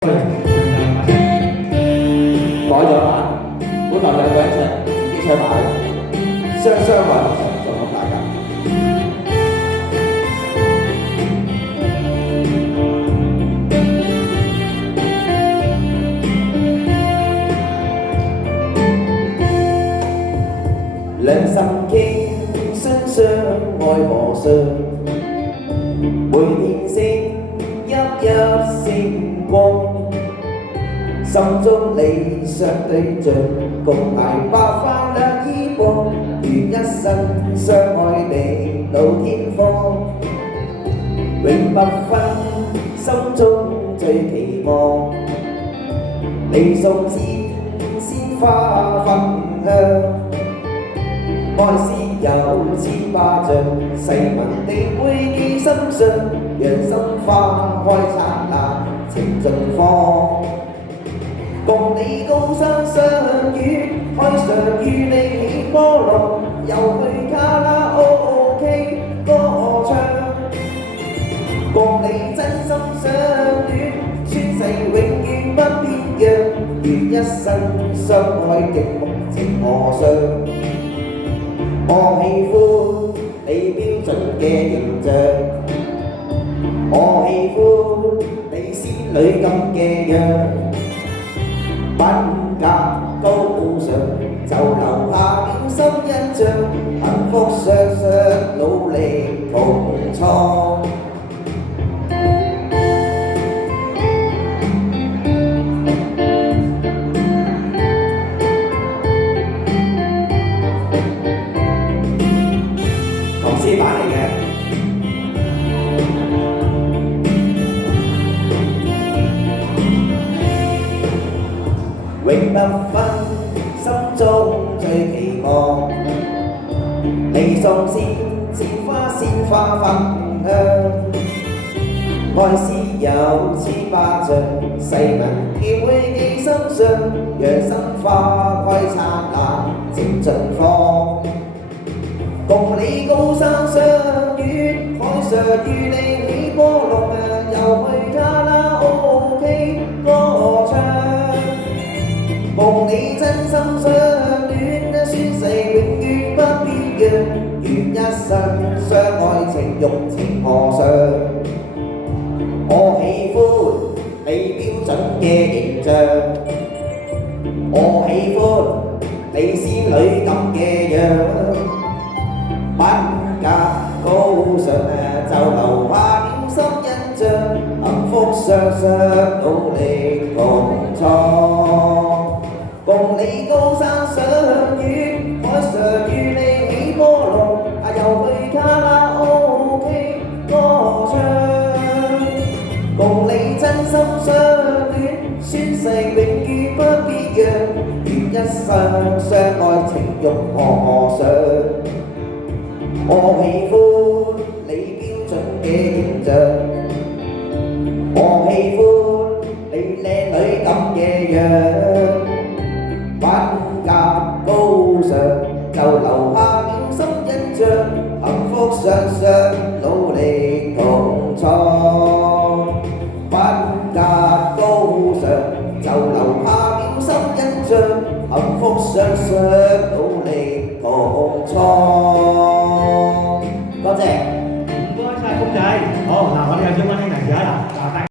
改咗版，本來兩個人自己唱埋，雙雙話就咁大家。兩心傾相相愛和尚，每天星熠熠星光。心中理想對象，共捱百番兩依傍，願一生相愛地老天荒，永不分，心中最期望。你送鮮花芬香，愛是有千巴掌，細紋地會記心上，讓心花開燦爛，情盡放。共你高山相遇，海上與你起波浪，又去卡拉 OK 歌唱。共你真心相戀，宣誓永遠不變樣，願一生相愛極目情河上。我喜歡你標準嘅形象，我喜歡你仙女咁嘅樣。品格高尚，就留下了深印象，幸福雙雙，努力共創。唐詩版嚟嘅。永不分，心中最期望。你送鮮花芬香，愛是有千巴掌，細紋亦會記心上，讓心花開燦爛，情盡放。共你高山相遇，海上與你起波浪，又去卡拉 OK 歌唱。共你真心相戀，宣誓永遠不變樣，願一生相愛情慾情河上。我喜歡你標準嘅形象，我喜歡你仙女咁嘅樣，品格高尚就留下了深印象，幸福雙雙，努力共創。共你高山相遇，海上與你起波浪，又去卡拉 OK 歌唱。共你真心相戀，宣誓永遠不變樣，願一生相愛情慾河上。我喜歡你標準嘅形象，我喜歡你靚女咁嘅樣。品格高尚，就留下了深印象，幸福雙雙，努力共創。品格高尚，就留下了深印象，幸福雙雙，努力共創。